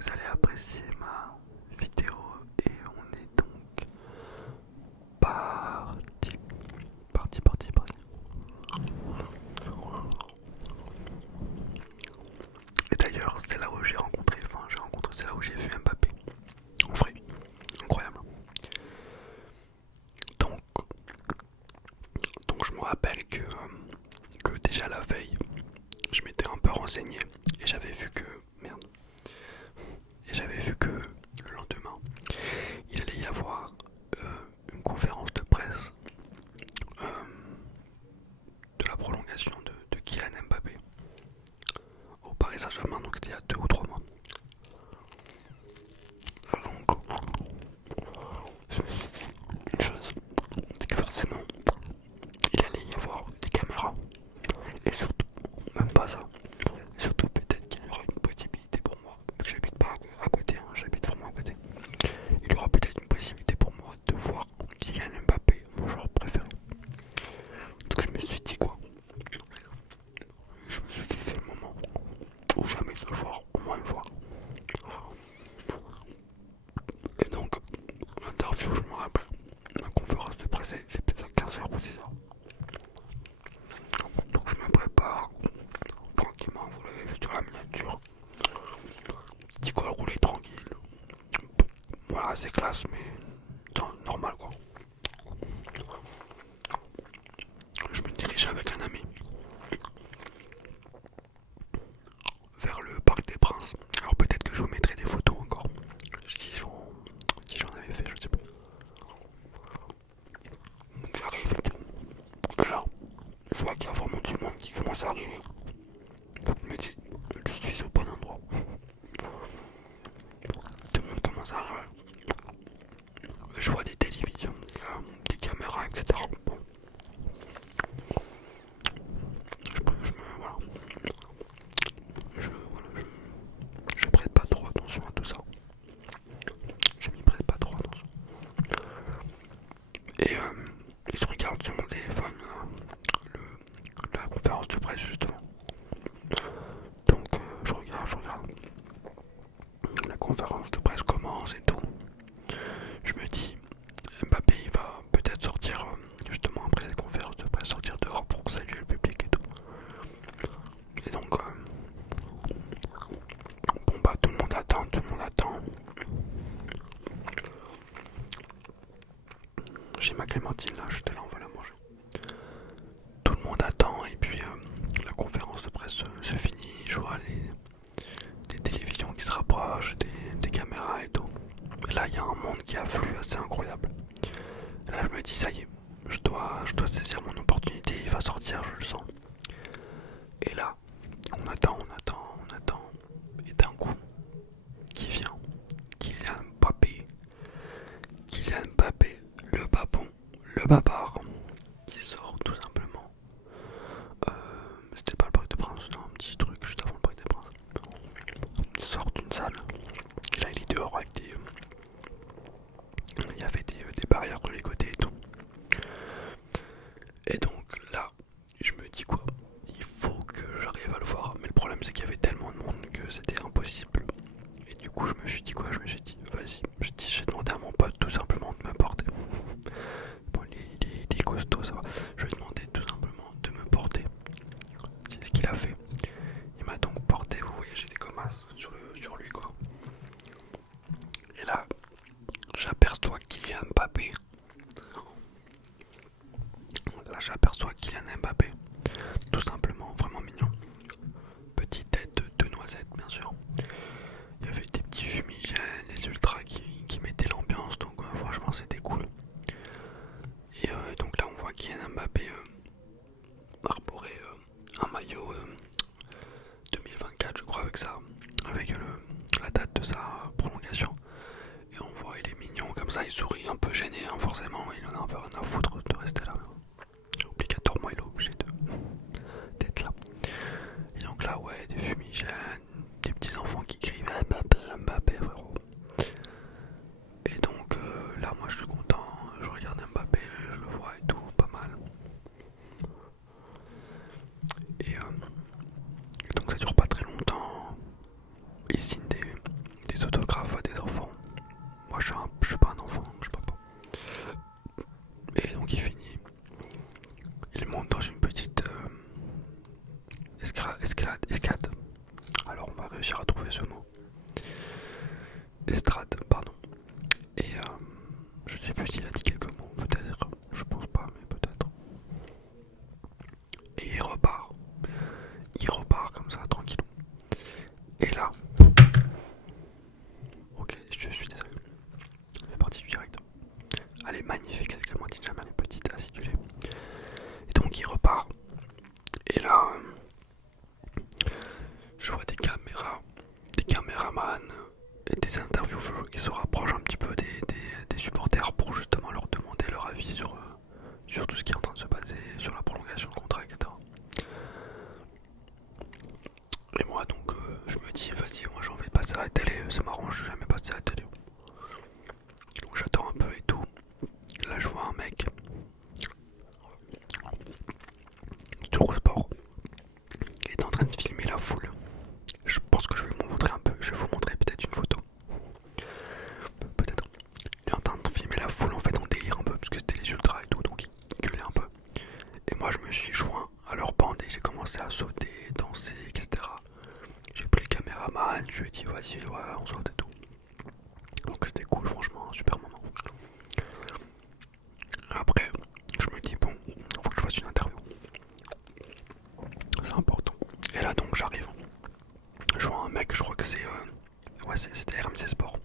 vous allez apprécier ma vidéo et on est donc parti. Parti. Et d'ailleurs, c'est là où c'est là où j'ai vu Mbappé. En vrai, incroyable. Donc, donc je me rappelle que déjà la veille, je m'étais un peu renseigné et j'avais vu que le lendemain, il allait y avoir une conférence de presse euh, de la prolongation de Kylian Mbappé au Paris Saint-Germain, donc c'était il y a 2 ou 3 mois. Donc, je me suis dit une chose, c'est que forcément, il allait y avoir des caméras. Et surtout, même pas ça, surtout peut-être qu'il y aura une possibilité pour moi, vu que j'habite pas à côté, hein, j'habite vraiment à côté. Il y aura peut-être une possibilité pour moi de voir Kylian Mbappé, mon joueur préféré. Donc je me suis dit quoi? Je me suis dit c'est le moment ou jamais de le voir au moins une fois. Et donc, l'interview, je me rappelle, la conférence de presse, c'est peut-être à 15h ou 10h. Donc je me prépare tranquillement, vous l'avez vu sur la miniature. Petit col roulé tranquille. Voilà, c'est classe, mais normal quoi. Je me dirige avec un ami vers le Parc des Princes. Alors peut-être que je vous mettrai des photos encore. Si j'en avais fait, je sais pas. Donc j'arrive et tout. Alors, je vois qu'il y a vraiment du monde qui commence à arriver. Donc je me dis, je suis au bon endroit. Tout le monde commence à arriver. Je vois des télévisions, des caméras, etc. Bon. Voilà. Je prête pas trop attention à tout ça. Je m'y prête pas trop attention. Et je regarde sur mon téléphone la conférence de presse justement. Donc je regarde. La conférence de presse commence et tout. Je me dis, Mbappé il va peut-être sortir justement après cette conférence de presse, sortir dehors pour saluer le public et tout. Et donc, bon bah tout le monde attend. J'ai ma clémentine là, je te l'envoie la manger. Tout le monde attend et puis la conférence de presse se finit, je vois des télévisions qui se rapprochent, des caméras et tout. Et là il y a un monde qui afflue assez incroyable. Et là je me dis ça y est, je dois saisir mon opportunité, il va sortir, je le sens. Et là, on attend. Et d'un coup, qui vient? Kylian Mbappé, le babon, le barbare, qui sort tout simplement. C'était pas le Parc des Princes, non, un petit truc juste avant le Parc des Princes. Il sort d'une salle. Et là, il est dehors avec des. Il y avait des barrières de les côtés et tout. Et donc là, je me dis quoi? Il faut que j'arrive à le voir. Mais le problème, c'est qu'il y avait tellement de monde que c'était impossible. Et du coup, je me suis dit quoi? Je me suis dit, vas-y. J'ai demandé à mon pote tout simplement de me porter. Bon, il est costaud, ça va. Je lui ai demandé tout simplement de me porter. C'est ce qu'il a fait. Il m'a donc porté, vous voyez, j'étais comme as sur lui, quoi. Et là, j'aperçois Kylian Mbappé. Tout simplement, vraiment mignon. Petite tête de noisette, bien sûr. Il y avait des petits fumigènes, je suis pas un enfant, je sais pas. Et donc il finit, il monte dans une petite escalade. Alors on va réussir à trouver ce mot. Estrade, pardon. Et je sais plus s'il a dit quelques mots, peut-être. Je pense pas, mais peut-être. Et il repart. Il repart comme ça, tranquille. Et là, ok, je suis désolé. C'est parti du direct. Elle est magnifique, cette clémentine, jamais elle est petite, acidulée. Et donc il repart. Et là, je vois des caméramans et des intervieweurs qui se rapprochent un petit peu des supporters pour justement leur demander leur avis sur tout ce qui est en train de se passer, sur la prolongation de contrat, etc. Et moi donc je me dis vas-y, moi j'ai envie de passer à la télé, c'est marrant, je suis jamais passé à la télé. Donc j'attends un peu et tout. Là je vois un mec sur Eurosport qui est en train de filmer la foule. Je pense que je vais vous montrer un peu, je vais vous montrer peut-être une photo. Peut-être. Il est en train de filmer la foule en fait en délire un peu parce que c'était les ultras et tout, donc il gueulait un peu. Et moi je me suis joint à leur bande et j'ai commencé à sauter, danser, etc. J'ai pris le caméraman, je lui ai dit vas-y, ouais, on saute et tout. Donc c'était cool, franchement, un super moment. Après, je me dis bon, faut que je fasse une interview. C'est important. Et là donc j'arrive. Je vois un mec, je crois que c'est ouais, c'était RMC Sport.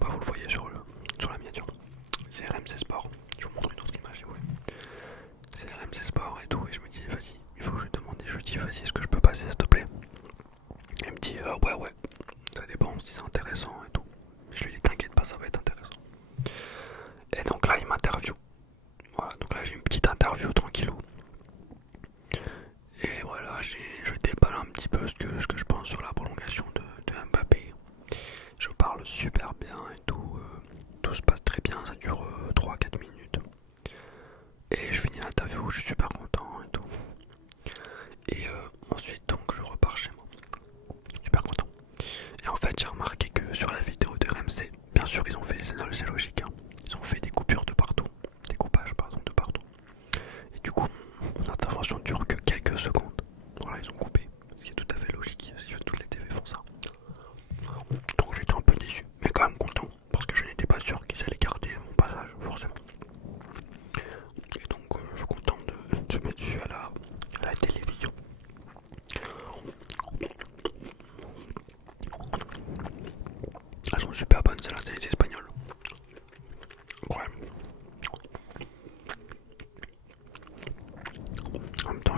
Bah, vous le voyez sur la miniature. C'est RMC Sport. Je vous montre une autre image, ouais. C'est RMC Sport et tout. Et je me dis, vas-y, il faut que je lui demande. Et je lui dis, vas-y, est-ce que je peux passer, s'il te plaît? Il me dit, ouais, ça dépend si c'est intéressant et tout. Mais je lui dis, t'inquiète pas, ça va être intéressant. Et donc là, il m'interview. Voilà, donc là, j'ai une petite interview tranquillou. Et voilà, je déballe un petit peu ce que je pense sur la prolongation de Mbappé. Je parle super bien et tout. Tout se passe très bien, ça dure 3-4 minutes. Et je finis l'interview, je suis super content et tout. Et ensuite, donc, je repars chez moi. Super content. Et en fait, j'ai remarqué que sur la vidéo de RMC, bien sûr, ils ont fait, c'est logique, hein, ils ont fait des coupures de partout. Des coupages, pardon, de partout. Et du coup, mon intervention dure que quelques secondes. Voilà, ils ont coupé. Ce qui est tout à fait logique, parce que toutes les TV font ça. Donc j'étais un peu déçu, mais quand même content, parce que je n'étais pas sûr qu'ils allaient garder mon passage, forcément. Et donc je suis content de se mettre vue à la télévision. Elles sont super bonnes, celles-là, c'est les espagnols. Incroyable. En même temps,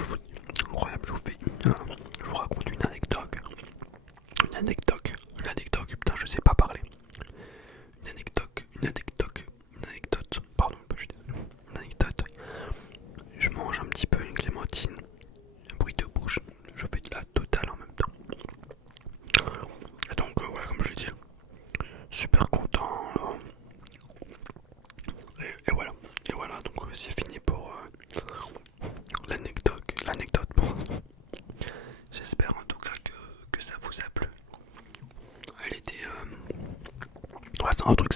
incroyable, je vous raconte une anecdote. Une anecdote, putain, je sais pas parler. Une anecdote, pardon, je suis désolé. Une anecdote. Je mange un petit peu une clémentine, un bruit de bouche, je fais de la totale en même temps. Et donc, voilà, comme je l'ai dit, super content. Et voilà, donc c'est fini pour l'anecdote. Bon. J'espère en tout cas que ça vous a plu. Elle était. Ouais, c'est un truc